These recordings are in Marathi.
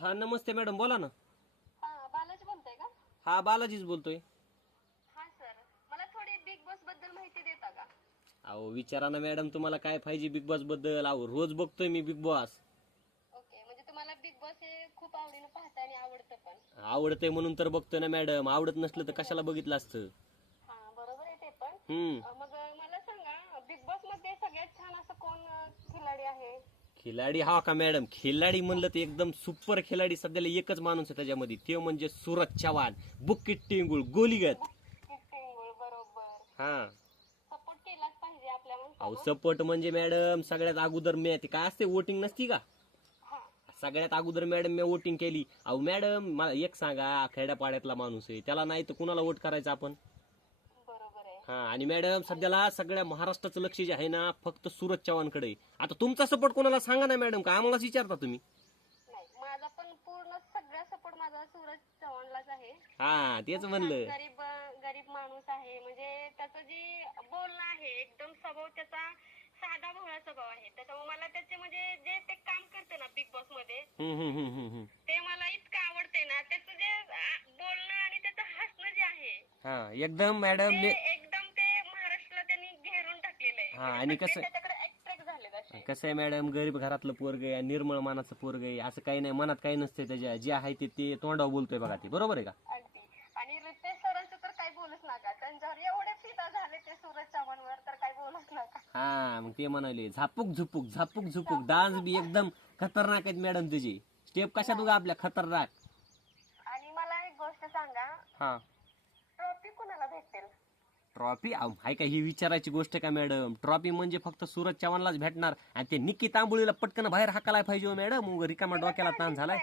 हा नमस्ते मॅडम बोला ना. हा बालाजी बोलताय का? हा बालाजीच बोलतोय. हा सर. मला थोडी बिग बॉसबद्दल माहिती देता का? अहो विचारा ना मॅडम तुम्हाला काय पाहिजे बिग बॉसबद्दल? अहो रोज बघतोय मी बिग बॉस. ओके म्हणजे तुम्हाला बिग बॉस हे खूप आवडीनं पाहता आणि आवडतं पण. आवडतंय म्हणून तर बघतोय ना मॅडम. आवडत नसलं तर कशाला बघितलं असतं? हा बरोबर आहे ते पण. हम्म. अं, मग मला सांगा बिग बॉसमध्ये सगळ्यात छान असं कोण अं, खिलाडी आहे खिलाडी हा का मॅडम? खिलाडी म्हणलं तर एकदम सुपर खिलाडी सध्याला एकच माणूस आहे त्याच्यामध्ये. ते म्हणजे सुरज चव्हाण बुक्कीट टिंगुळ गोलीगत. बरोबर हा. सपोर्ट केलाच पाहिजे आपल्या अहो माणसाला सपोर्ट म्हणजे मॅडम सगळ्यात अगोदर मी ते काय असते वोटिंग नसती का? हा सगळ्यात अगोदर मॅडम मी वोटिंग केली. अहो मॅडम मला एक सांगा खेड्यापाड्यातला माणूस आहे. त्याला नाही तर कुणाला वोट करायचं आपण? हा आणि मॅडम सध्याला सगळ्या महाराष्ट्राचं लक्ष जे आहे ना फक्त सूरज चव्हाणकडे आहे. आता तुमचा सपोर्ट कोणाला सांगा ना मॅडम का आम्हालाच विचारता तुम्ही? नाही माझा पण पूर्ण सगळा सपोर्ट माझा सूरज चव्हाणलाच आहे. हा तेच म्हणलं. गरीब गरीब माणूस आहे. म्हणजे त्याचं जे बोलणं आहे एकदम स्वभाव त्याचा साधा भोळा स्वभाव आहे. त्याच्यामुळे मला त्याचे म्हणजे जे ते काम करते ना बिग बॉसमध्ये हम्म, हम्म, हम्म, हम्म, हम्म. ते मला इतकं आवडते ना त्याचं जे आ, बोलणं आणि त्याचं हसणं जे आहे हा एकदम मॅडम ते ने- एकदम हा, आणि कसं- कसं आहे मॅडम गरीब घरातलं पोरग आहे निर्मळ मानाचं पोरग आहे असं काही नाही मनात काही नसते त्याच्या. जे आहे ते ते तोंडावर बोलतोय बघा ते. बरोबर आहे का? अगदी. आणि रितेश सरांचं तर काही बोलूच नका. त्यांच्यावर एवढे फिदा झाले ते सूरज चव्हाणवर तर काही बोलूच नका. हा मग ते म्हणाले झापूक झुपूक झापूक झुपूक. डान्स बी एकदम खतरनाक आहेत मॅडम तुझी. स्टेप कशा तुझा आपल्या खतरनाक. आणि मला एक गोष्ट सांगा. हा. ट्रॉफी कुणाला भेटेल? ट्रॉफी? अहो, हाय का ही विचारायची गोष्ट का मॅडम? ट्रॉफी म्हणजे फक्त सूरज चव्हाणलाच भेटणार आणि ते निक्की तांबुळीला पटकन बाहेर हाकायला पाहिजे हो मॅडम. रिकामा डोक्याला ताण झालाय.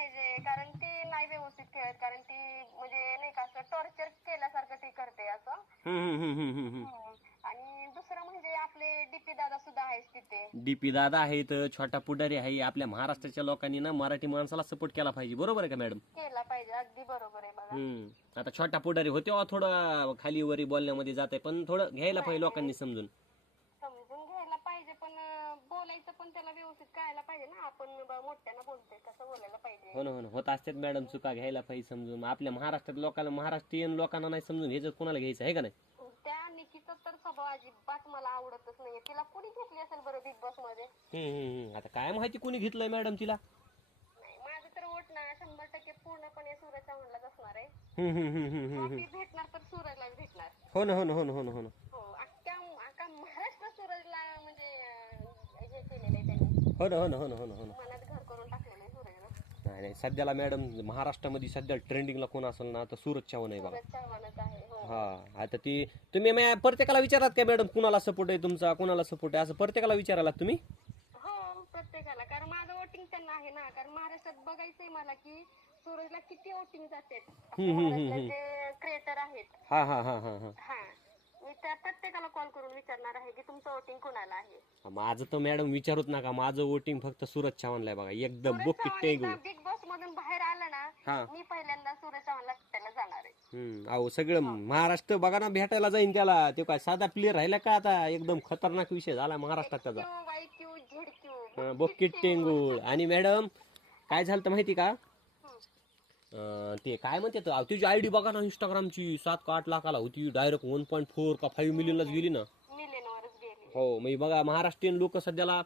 कारण ती नाही व्यवस्थित खेळत कारण ती म्हणजे नाही का असं टॉर्चर केल्यासारखं ती करते असं हम्म, हम्म, हम्म, हम्म, हम्म. हम्म. आणि दुसरं म्हणजे आपले डीपी दादा सुद्धा आहेच डीपी दादा आहेत छोटा पुढारी आहे आपल्या महाराष्ट्राच्या लोकांनी ना मराठी माणसाला सपोर्ट केला पाहिजे. बरोबर आहे का मॅडम केला पाहिजे अगदी बरोबर आहे बघा. हम्म. आता छोटा पुढारी होते हो थोडं खाली वरी बोलण्यामध्ये जाते पण थोडं घ्यायला पाहिजे लोकांनी समजून. समजून घ्यायला पाहिजे पण अं, बोलायचं पण त्याला व्यवस्थित कळायला पाहिजे ना. आपण ब- मोठ्यानं बोलतोय कसं बोलायला पाहिजे. हो ना हो ना. होत असतात मॅडम चुका घ्यायला पाहिजे समजून. आपल्या महाराष्ट्रात लोकांना महाराष्ट्रीयन लोकांना नाही समजून घ्यायचं कोणाला घ्यायचं आहे का नाही? त्या निकीचा तर स्वभाव अजिबात मला आवडतच नाहीये. तिला कुणी घेतली असेल बरं बिग बॉसमध्ये? हम्म, हम्म, हम्म. आता काय माहिती कोणी घेतलंय मॅडम तिला? नाही माझं तर वोट ना शंभर टक्के पूर्णपणे सूरज चव्हाणलाच असणार आहे. हम्म, हम्म, हम्म, हम्म, हम्म. ट्रॉफी भेटणार तर सूरजलाच भेटणार. हो ना हो ना हो ना हो ना हो ना. हो अख्ख्या अख्खा महाराष्ट्र सूरजला म्हणजे अं, हे केलेलं आहे त्यांनी. हो ना हो ना हो ना हो ना हो ना. मनात घर करून टाकलेलं आहे सूरजला. नाही नाही. सध्याला मॅडम महाराष्ट्रामध्ये सध्या ट्रेंडिंगला कोण असेल ना तर सूरज चव्हाण आहे बघा. सूरज चव्हाणच आहे हो आता ती तुम्ही प्रत्येकाला विचारात काय मॅडम कुणाला सपोर्ट आहे तुमचा? कुणाला सपोर्ट आहे? असं प्रत्येकाला विचारायला तुम्ही? हो प्रत्येकाला. कारण माझं वोटिंग त्यांना आहे ना. कारण महाराष्ट्रात बघायचंय मला की सूरजला किती वोटिंग जाते जे क्रिएटर आहेत. हा हा हा हा हा. हा. मी त्या प्रत्येकाला कॉल करून विचारणार आहे की तुमचं वोटिंग कुणाला आहे? माझं तर मॅडम विचारूच नका. माझं वोटिंग फक्त सूरज चव्हाणला आहे बघा. एकदम बुकी टेंगू बिग बॉस मधून बाहेर आलं ना हा. मी पहिल्यांदा सूरज चव्हाणला हम्म अहो सगळं महाराष्ट्र बघा ना भेटायला जाईन त्याला. ते काय साधा प्लेअर राहिला का आता? एकदम खतरनाक विषय झाला महाराष्ट्रात त्याचा. Q Y Q Z Q हा, टेंगूळ. आणि मॅडम काय झालं तर माहिती का? अं, ते काय म्हणते अहो, तुझी आयडी बघा ना इंस्टाग्रामची सात का आठ लाखाला होती. डायरेक्ट वन पॉईंट फोर का फाईव्ह मिलियनलाच गेली ना. मिलेनवरच गेली. हो म्हणजे बघा महाराष्ट्रीयन लोक सध्याला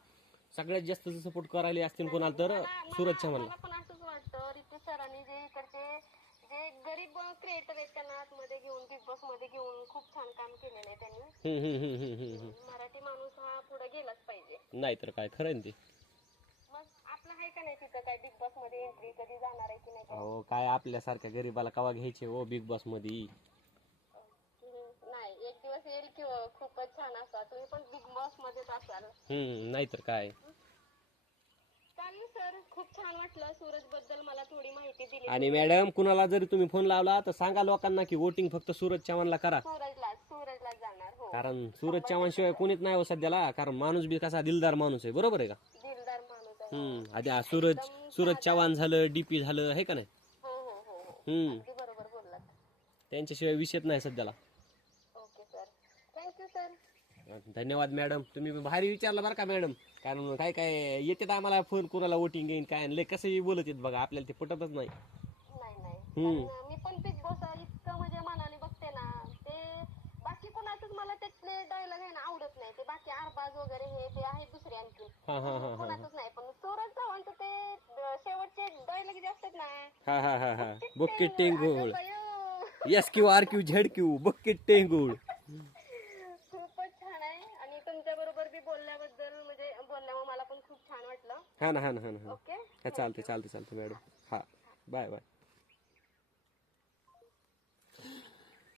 सगळ्यात जास्त सपोर्ट करायला असतील कोणाला तर सूरज चव्हाणला पण असंच वाटतं रितेश सरांनी जे इकडचे जे गरीब क्रिएटर आहेत त्यांना आतमध्ये घेऊन बिग बॉसमध्ये घेऊन खूप छान काम केलेलं आहे त्यांनी. हम्म, हम्म, हम्म, हम्म, हम्म, हम्म. मराठी माणूस हा पुढे गेलाच पाहिजे. नाही तर काय खरं आहे ना ते? मग आपलं आहे का नाही तिथं काय बिग बॉसमध्ये एंट्री कधी जाणार आहे की नाही? अहो काय आपल्यासारख्या गरीबाला कवा घ्यायचे हो बिग बॉसमध्ये हम्म, नाही एक दिवस येईल की खूपच छान असा तुम्ही पण बिग बॉस मध्येच असाल. हम्म नाहीतर काय? खूप छान वाटलं. सूरजबद्दल मला थोडी माहिती दिली. आणि मॅडम कुणाला जरी तुम्ही फोन लावला तर सांगा लोकांना की वोटिंग फक्त सूरज चव्हाणला करा. सूरजला सूरजला जाणार हो. कारण सूरज चव्हाण शिवाय कोणीच नाही हो सध्याला कारण माणूस बी कसा दिलदार माणूस आहे. बरोबर आहे का? दिलदार माणूस आहे. हम्म आधी हा सूरज सूरज चव्हाण झालं डीपी झालं आहे का नाही? हो हो. हम्म. अगदी बरोबर बोललात. त्यांच्याशिवाय विषयच नाही सध्याला okay sir thank you sir धन्यवाद मॅडम तुम्ही भारी विचारलं बरं का मॅडम कारण काय काय येतात आम्हाला फोन कोणाला वोटिंग येईन काय लय कसंही बोलत येत बघा आपल्याला ते पटतच नाही. नाही नाही. हम्म. कारण मी पण बिग बॉस इतकं म्हणजे मनाने बघते ना ते बाकी कोणाचंच मला त्यातले डायलॉग आहे ना आवडत नाही. ते बाकी आरबाज वगैरे हे ते आहे दुसरे आणखी हा हा हा हा. कोणाचंच नाही. पण सूरज चव्हाणचं ते अं, शेवटचे डायलॉग जे असतात ना हा हा हा हा. Bucket टेंगुळ. S Q R Q Z Q bucket टेंगुळ खूपच छान आहे आणि तुमच्या बरोबर बी बोलल्याबद्दल म्हणजे बोलल्यामुळे मला पण खूप छान वाटलं हा ना हा ना हा ना हा ओके हा चालते चालते चालते मॅडम. हा बाय बाय.